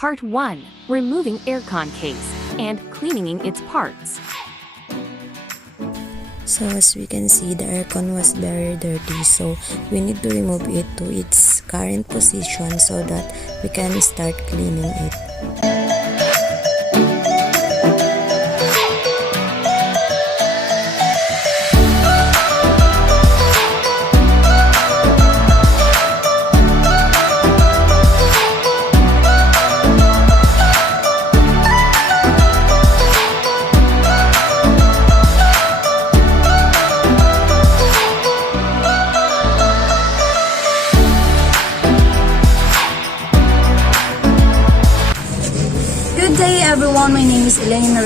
Part 1. Removing aircon case and cleaning its parts. So as we can see, the aircon was very dirty, so we need to remove it to its current position so that we can start cleaning it. Good day everyone, my name is Elline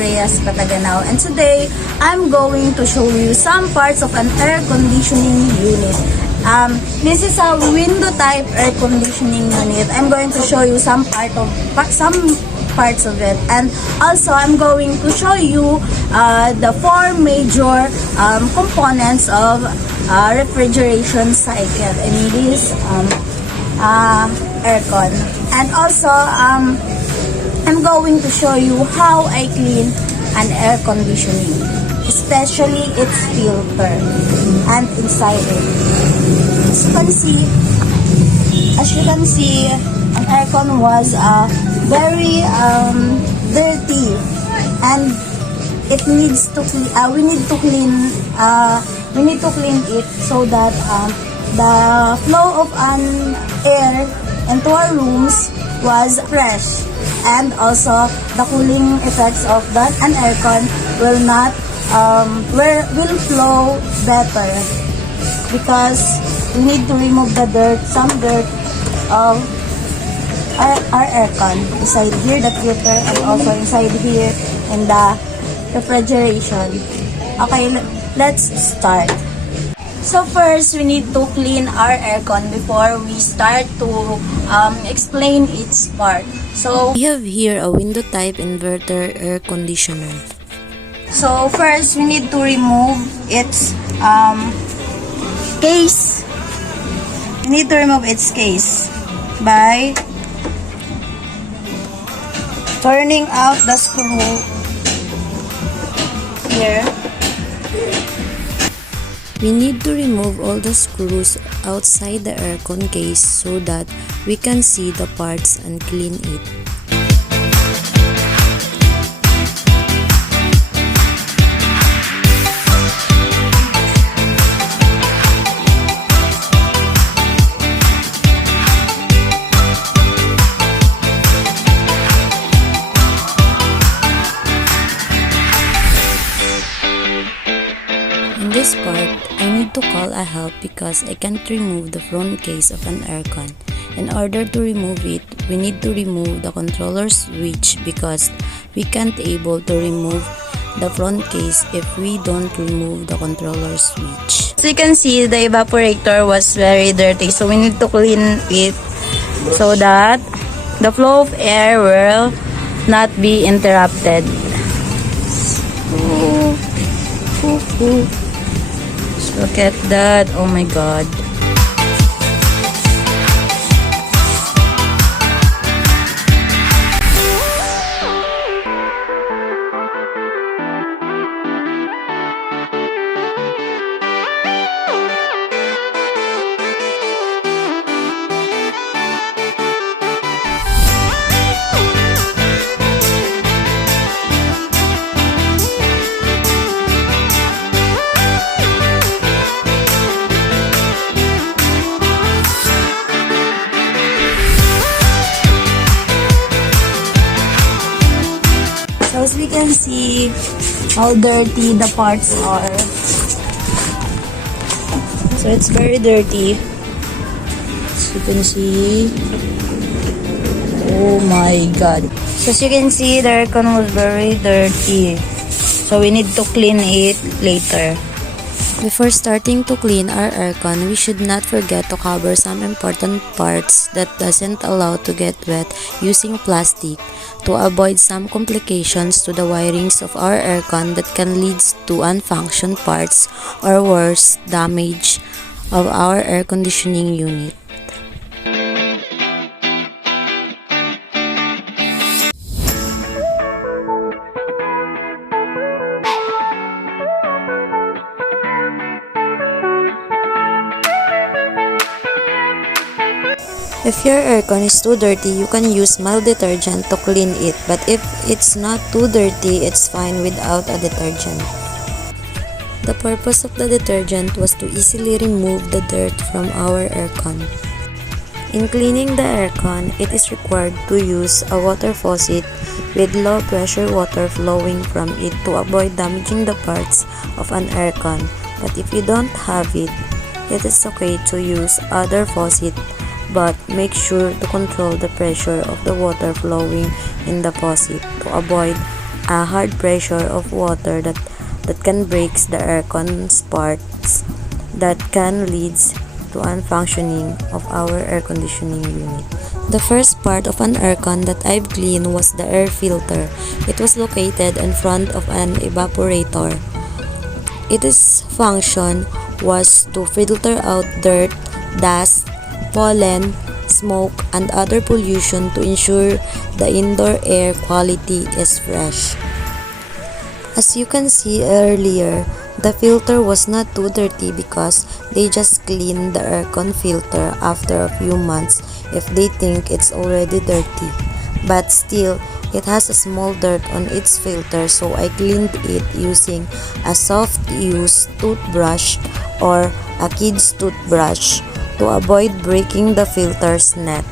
Pataganao, and today I'm going to show you some parts of an air conditioning unit. This is a window type air conditioning unit. I'm going to show you some parts of it, and also I'm going to show you the four major components of refrigeration cycle in this aircon, and also I'm going to show you how I clean an air conditioning, especially its filter and inside it. As you can see, an aircon was very dirty, and it needs to we need to clean it so that the flow of an air into our rooms was fresh, and also the cooling effects of an aircon will flow better, because we need to remove some dirt of our aircon inside here, the filter, and also inside here in the refrigeration. Okay, let's start. So first, we need to clean our aircon before we start to explain its part. So We have here a window type inverter air conditioner. So first, we need to remove its case. We need to remove its case by turning out the screw here. We need to remove all the screws outside the aircon case so that we can see the parts and clean it. In this part, I need to call a help because I can't remove the front case of an aircon. In order to remove it, we need to remove the controller switch because we can't able to remove the front case if we don't remove the controller switch. So you can see the evaporator was very dirty, so we need to clean it so that the flow of air will not be interrupted. Look at that, oh my god. So as we can see how dirty the parts are. So it's very dirty. As you can see. Oh my god. So as you can see, the aircon was very dirty. So we need to clean it later. Before starting to clean our aircon, we should not forget to cover some important parts that doesn't allow to get wet using plastic to avoid some complications to the wirings of our aircon that can lead to unfunctioned parts or worse, damage of our air conditioning unit. If your aircon is too dirty, you can use mild detergent to clean it, but if it's not too dirty, it's fine without a detergent. The purpose of the detergent was to easily remove the dirt from our aircon. In cleaning the aircon, it is required to use a water faucet with low pressure water flowing from it to avoid damaging the parts of an aircon. But if you don't have it, it is okay to use other faucet, but make sure to control the pressure of the water flowing in the faucet to avoid a hard pressure of water that can break the aircon's parts that can lead to unfunctioning of our air conditioning unit. The first part of an aircon that I've cleaned was the air filter. It was located in front of an evaporator. Its function was to filter out dirt, dust, pollen, smoke, and other pollution to ensure the indoor air quality is fresh. As you can see earlier, the filter was not too dirty because they just cleaned the aircon filter after a few months if they think it's already dirty. But still, it has a small dirt on its filter, so I cleaned it using a soft-used toothbrush or a kid's toothbrush to avoid breaking the filter's net.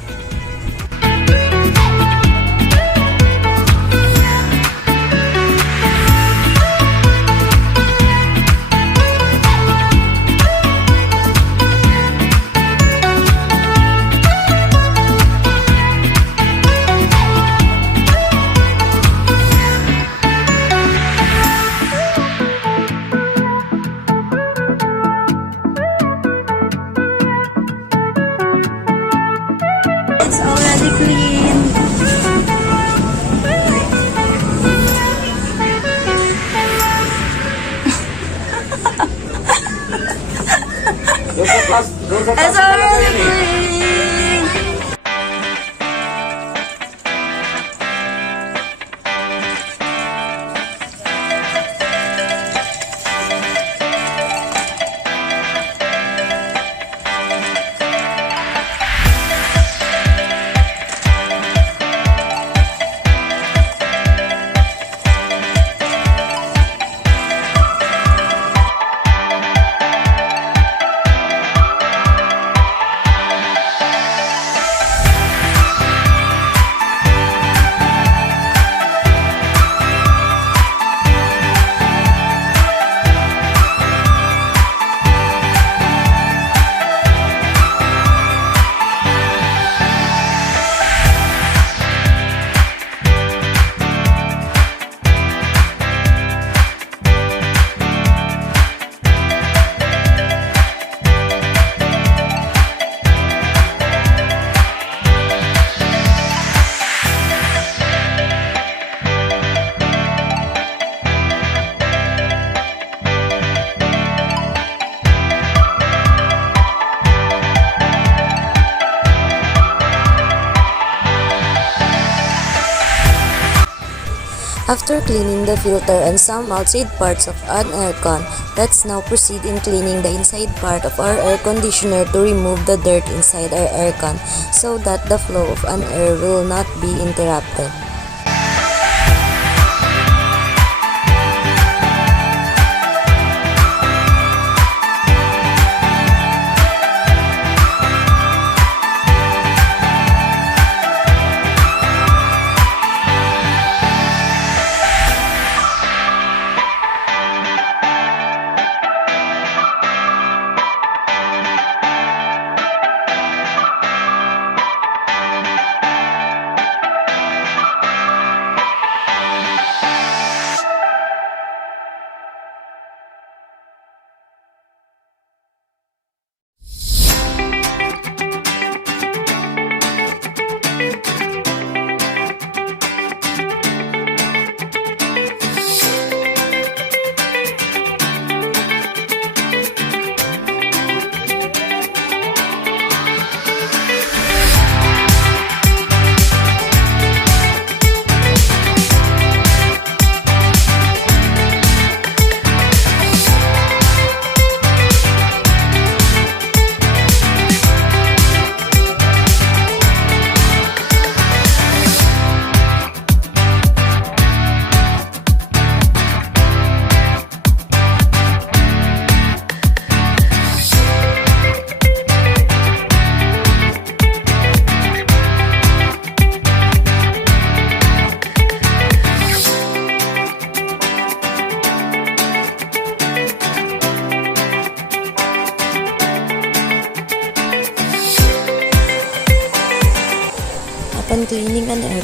It's already clean. It's already clean. After cleaning the filter and some outside parts of an aircon, let's now proceed in cleaning the inside part of our air conditioner to remove the dirt inside our aircon so that the flow of an air will not be interrupted.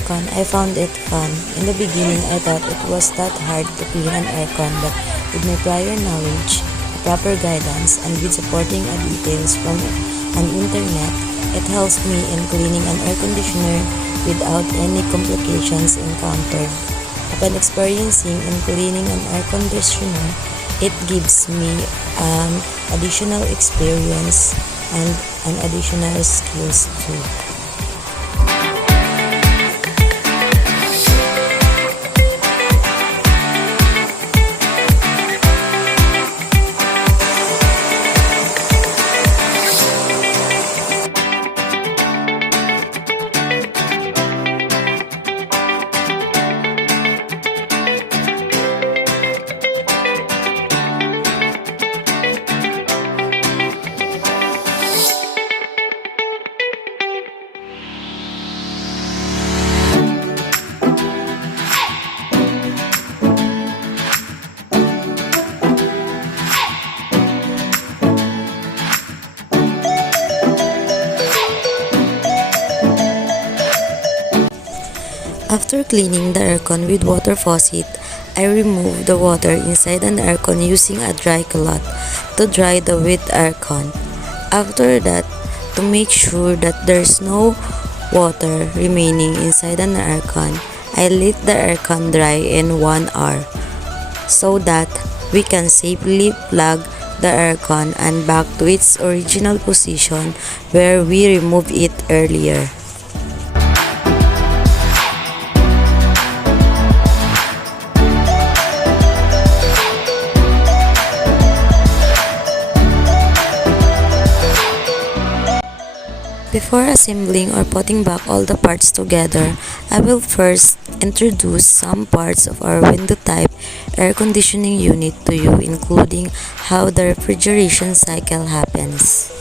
aircon, I found it fun. In the beginning, I thought it was that hard to clean an aircon, but with my prior knowledge, proper guidance, and with supporting details from an internet, it helps me in cleaning an air conditioner without any complications encountered. Upon experiencing and cleaning an air conditioner, it gives me additional experience and an additional skills too. After cleaning the aircon with water faucet, I remove the water inside an aircon using a dry cloth to dry the wet aircon. After that, to make sure that there's no water remaining inside an aircon, I let the aircon dry in 1 hour so that we can safely plug the aircon and back to its original position where we removed it earlier. Before assembling or putting back all the parts together, I will first introduce some parts of our window type air conditioning unit to you, including how the refrigeration cycle happens.